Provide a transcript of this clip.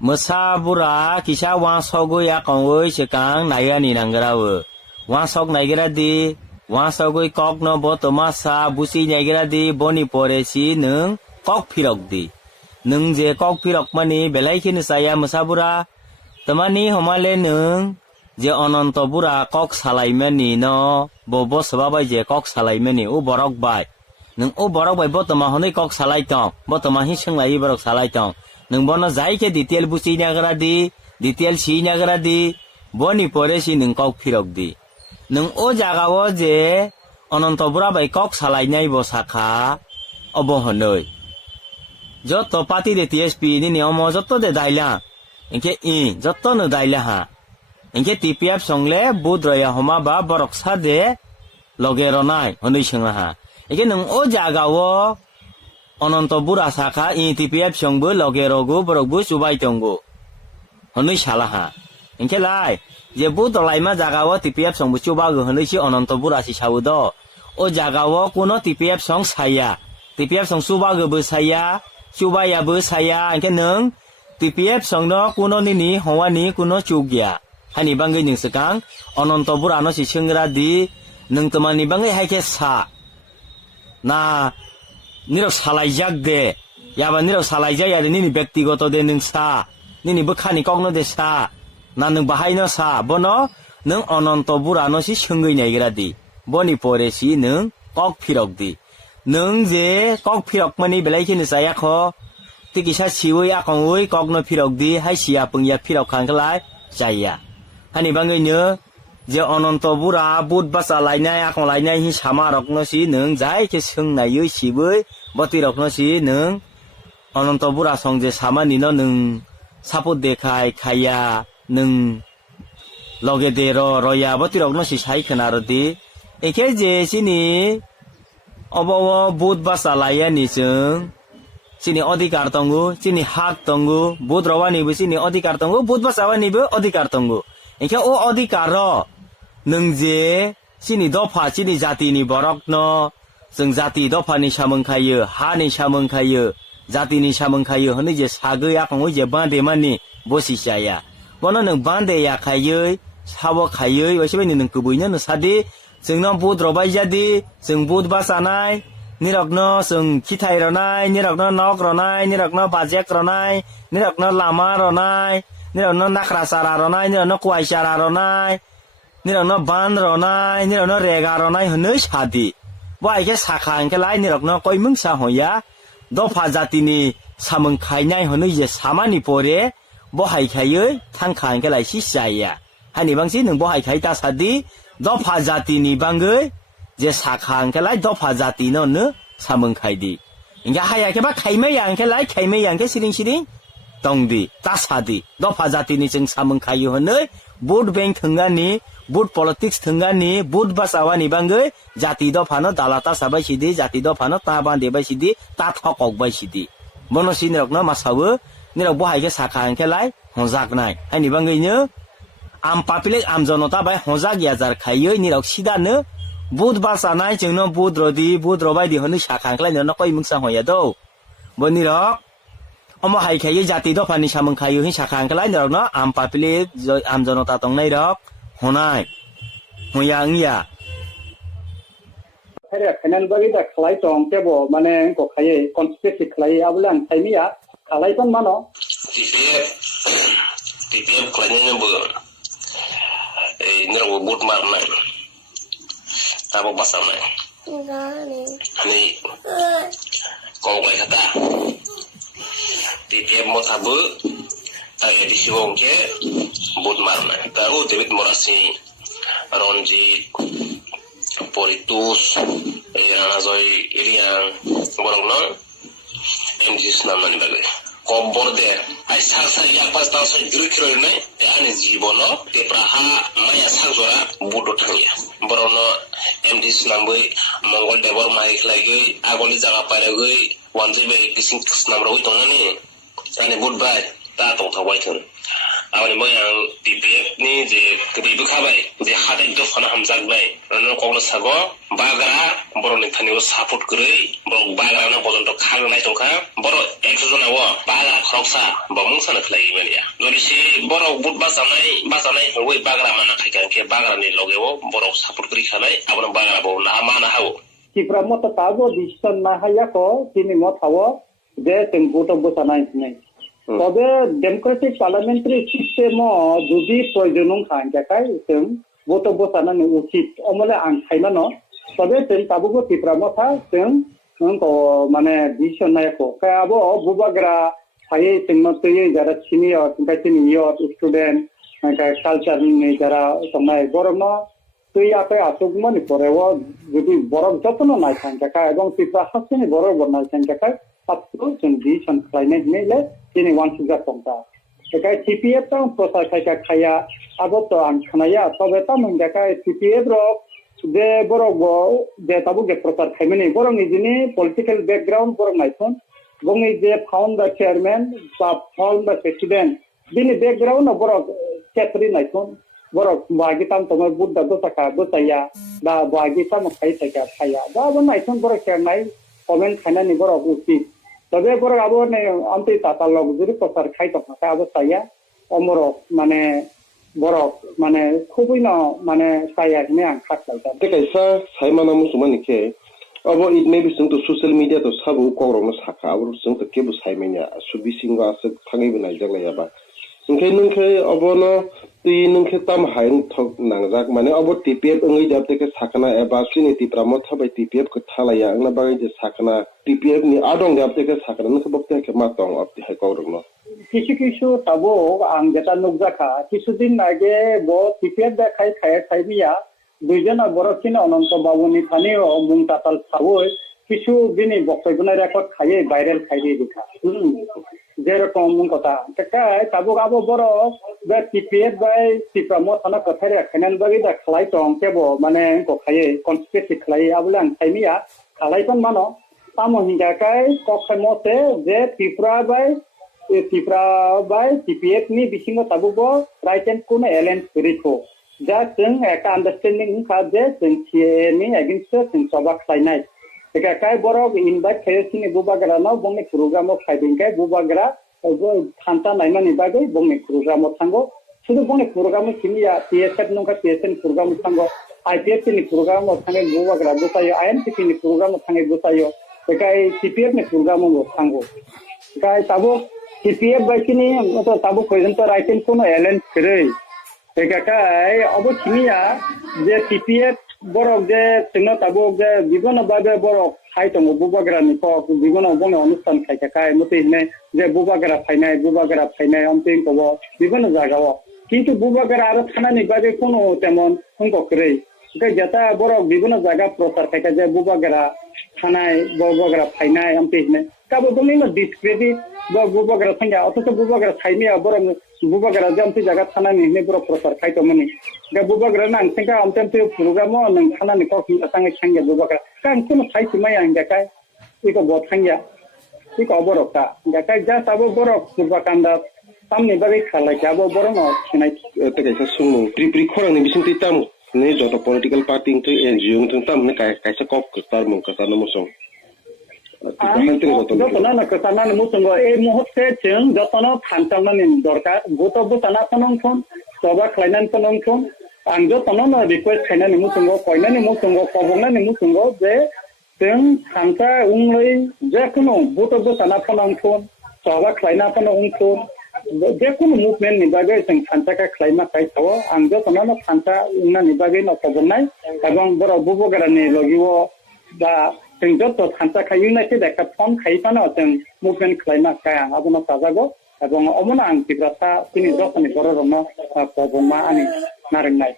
Mesabura kisah wangsogui akongui sekang nayani nanggarawe. Wangsog naigiradi wangsogui kok no boto masa busi naigiradi boni poresi nung kok pirok di. Nung je kok pirok mani belaikin saya mesabura. Temani homale nung je onontobura kok salaimani no bobo sebabai je kok salaimani u borok bai. Nung u borok bai boto mahonoi kok salai tong. Boto mahi senglai borok salai tong. Nung bono zai ke detail busi nagradi, detail si nagradi, boni poresi nung kok pirok di. Nung o jagawo je onontobura bai kok salai nai bo saka obo honoi. Joto pati de TSP ni omo joto de daila. Inke joto no daila ha. Inke TPF songle budroya homa ba borok sa de logeronai honoi singa ha. Inke nung o jagawo onontobura saka TPF songbu logerogu borokbu subai tonggu. Honoi sala ha. Inke lai je budolai ma jagawo TPF songbu subagu honoi si onontobura si sawudo. O jagawo kuno TPF song saya. TPF song subagu bu saya. Subaya bu saya angke neng TPF songno kuno nini hawani kuno cugya hani bangai neng sekang onontobura no si sengra di neng temani bangai haike sa na nirok salaijak de yaba nirok salaijak ya de nini bektigoto de neng sa nini bekhani kogno de sa na neng bahai no sa bono neng onontobura no si sengai naigira di boni pore si neng kok pirok di nung je kok pirok mani belaikin saya ko tikisa siwi akongui kok no pirok di hai sia pengya pirok kan kelai saya hani bangai ne je onontobura bud basa lainai akong lainai hi sama rok no si nung jai ke sung na yui siwi boti rok no si nung onontobura song je sama ni no nung saput dekai kaya nung loge de roya boti rok no si sai kenaro di eke je sini obawo bud basa layani sung sini odikar tongu sini hak tongu bud rawani bu sini odikar tongu bud basa wani bu odikar tongu engke o odikar ro nung je sini dopa sini jati ni borok no sung jati dopa ni samung khayo ha ni samung khayo jati ni samung khayo hone je sagoi akong je bande mani bosi saya bono nung bande ya khayo sawo khayo wasibai ni nung kubuina no sadi जोंनो बुद रबाय जादि जों बुद बासानाय निरकनो जों खिथाय रनाय निरकनो नक रनाय निरकनो बाजेक रनाय निरकनो लामा रनाय निरकनो नाखरा सारा रनाय निरकनो क्वाइसारा रनाय निरकनो बान रनाय निरकनो रेगा रनाय हनै सादि बायके साखा अंकेलाय निरकनो कयमुं साहया दफा जातिनि सामों खायनाय हनै जे सामानि परे बहाय खायै थांखा अंकेलाय सिसाया हानि बांसि नों बहाय खाय ता सादि दफा जातिनि बांगै जे साखा अंकेलाय दफा जाति नो सामों खायदि इंगे हायाकेबा खायमै अंकेलाय खायमै अंके सिरिं सिरिं दंदि तासादि दफा जातिनि जों सामों खायो हनै बुट बैंक थंगानि बुट पॉलिटिक्स थंगानि बुट बासावानि बांगै जाति दफानो दालाता साबाय सिदि जाति दफानो ताबा देबाय सिदि ता थककबाय सिदि बनसि निरकनो मासावो निरक बहायके साखा अंकेलाय हजाकनाय हानि बांगैनो आम पापिलेक आम जनता बाय हजाक याजार खायो निरक सिदानो बुद बासानाय जोंनो बुद रदि बुद रबायदि हनै साखांख्लाय नो कय मुंसा होया दो बनिरक अमो हाय खायो जाति दफानि सामों खायो हि साखांख्लाय निरक न आम पापिलेक आम जनता तंनाय रक हनाय होया अंगिया अरे फाइनल बागै दा खलाय तंग केबो माने को खायो कन्सपेसि खलाय आबुला आं थाइमिया खलाय तन मानो TPF खलायनो बो nero but marna abo basana ani kong kai kata TPF motabu edisi wongke but marna tahu David Morasi Ronji Politus yang azoi irian borongno MGS namanya bagai kompor deh, asal yang pas tahu saya juru kira ini, ane jibono, tepraha maya sangjora bodoh tanya. Berono MDs nambai Mongol debor maik lagi, agoli jaga pada gue, wanji beri kising namrawi tona ni, ane bodoh bay, tak tahu tahu itu. aboni moyang PPF ni je kebaibu khabai je hadai do fana hamjagnai rano koglo sago bagra boroni thanigo support koroi borok bagra na bojonto khagnai tongkha borok 100 jona wo bagra khoksa bomung sana khlai mania dorisi borok budba sanai hoi bagra mana khaikanke bagra ni logewo borok support kori khalai abona bagra bo na mana hawo Kipra mota tabo decision na haya ko tini mot hawo যে টেম্পুটো বসানাই নাই তবে Democratic parliamentary system যদি প্রয়োজন খাই जों vote বসানো উচিত অমলে আং খাইমানো তবে जों তাবুগো টিপ্রামথা जों মানে ডিসিশন নাইকো কায়াবো বুবাগ্রা ফাইয়ে जोंनतयै যারা সিনিয়র সিনিয়র স্টুডেন্ট কালচার नि যারা তোমায় বরম তুই আপে আতুগমনি পরেও যদি বরফ যত্ন নাই খাই এবং টিপ্রা হাসিনি বরফ বনাই খাই Sabtu जों डिसिसन खालायनाय हिनेले दिनै वानसुगा तंता एकाय CPF ता प्रसार खायका खाया आबो आं खानाया तबे ता मुंगाका CPF रो जे बरगो जे ताबु जे प्रसार खायमनि बरं निजिनि पॉलिटिकल बैकग्राउंड बरं नायथन बंनि जे फाउंडर चेयरमैन बा फाउंडर प्रेसिडेंट दिनि बैकग्राउंड बरं चेकरि नायथन बरं बागिताम तमे बुद्धा दसाका बसाया बा बागिताम खायका खाया बा नायथन बरं केरनाय कमेन्ट खायनानि बरं उचित তবে পরে আবো আনতে তাতালক যদি প্রচার খাই তখন আবো সাইয়া অমরক মানে বরক মানে খুবই না মানে সাইয়া হিনে আং খাটলাইতা তেকাইসা সাইমানা মুসুমানিকে অব ইদমে বিসং তো সোশ্যাল মিডিয়া তো সাবু কগ্রম সাখা আবো जों তো কেবু সাইমাইয়া সুবিসিংগা আছে থাঙ্গিবো নাইজাগলায়াবা ओंखाय नोंखे अबनो तुई नोंखे ताम हाइन थक नांजाक माने अब टीपीएफ ओंगै जाबतेके साखना एबा सिनि टिप्रामो थाबाय टीपीएफ को थालाया आंना बागै जे साखना टीपीएफ नि आदं जाबतेके साखना नोंखे बक्ते मा दं अपति हाय कौरगनो কিছু তাবো আং যেটা নুকজাখা কিছুদিন আগে ব টিপীএফ দেখাই খাইবিয়া দুইজন বড়কিন অনন্ত বাবুনি ফানি মুং তাতাল খাবই কিছু দিনই বক্তব্য রেকর্ড খাইয়ে ভাইরাল খাইয়ে দেখা যেরকম কথা তাকাই তাবো আবো বড় বে টিপীএফ বাই টিপ্রামো থানা কথারে খাইনান বাগি দা খালাই টং কেবো মানে খাইয়ে কনস্পিরেসি খালাই আবলে আং খাইমিয়া খালাইপন মানো তামো হিঙ্গাকাই কখমতে যে ত্রিপুরা বাই টিপীএফ नि बिसिङाव ताबुबो राइट एन्ड कोन एलायन्स करिखो दा जों एका आन्डारस्टेन्डिं खा जे जों सीए नि एगेन्स्ट जों सभा खालायनाय एका काय बरक इनभाइट खायसिनि बुबाग्रानाव बंनि प्रोग्रामाव खायदिंखाय बुबाग्रा थान्ता नायनानि बागै बंनि प्रोग्रामाव थांगो सुदु बंनि प्रोग्रामाव सिनिया टीएसएफ नंका टीएसएन प्रोग्रामाव थांगो आईपीएफ नि प्रोग्रामाव थाङै बुबाग्रा गोसायो आईएनसीपी नि प्रोग्रामाव थाङै गोसायो एका टीपीएफ नि प्रोग्रामाव थांगो काय ताबो टीपीएफ बाइकिनी तो ताबु खोजन तो राइट एन्ड कोन एलायन्स करै एकाकाय अब सिनिया जे टीपीएफ बरक जे जोंनो ताबु जे बिबन बाबे बरक खाय दङ बुबाग्रानि क बिबन बंनि अनुष्ठान खायकाय मते हिने जे बुबाग्रा फायनाय अम्ते कबो बिबन जागाव किन्तु बुबाग्रा आरो थानानि बागै कोनो तेमन हुंको करै के जेता बरक बिबन जागा प्रचार खायका जे बुबाग्रा थानाय बुबाग्रा फायनाय अम्ते हिने काबो बंनि डिसक्रेडिट बुबाग्रा थांगा अथच बुबाग्रा थाइमिया बरं बुबाग्रा जमति जागा थानानि हिने बर प्रचार खायतमनि दा बुबाग्रा नां सेंका अमते प्रोग्रामो नों थानानि कखि थांगा सांगे बुबाग्रा कां कोनो थाइसिमाय आंगाकाय इको ब थांगा इको बरका गाकाय जा साबो बरक बुबाकान्दा सामनि बागै खालायखाबो बरं सिनाय तेकाइसा सुमु त्रिपुरी खरांनि बिसिंति ताम ने जत पॉलिटिकल पार्टी थ एनजीओ थ ताम ने कायसा कप कतार मुंका नमसं যতনা না কথা মুসঙ্গ এই মুহূর্তে जों যতনা থানতামনানি দরকার গতব তানা ফনংখন সবা খাইনান ফনংখন आं যতনা না রিকোয়েস্ট খাইনানি মুসঙ্গ কয়নানি মুসঙ্গ কবনানি মুসঙ্গ যে जों থানতা উংলাই যে কোনো গতব তানা ফনংখন সবা খাইনা ফনংখন যে কোনো মুভমেন্ট नि बागै जों থানতাকা খাইনা খাইছাও आं যতনা না থানতা উংনানি बागै না কবনাই এবং বড় বুবগারানি লগিও বা जों जत थान्ता खायुनायसे देखा फन खाइफानो जों मुभमेन्ट खालायना खाया आबोनो साजागो एबं अमोना आं तिब्रासा तिनि जतनि बर रंनो पबमा आनि नारेंनाय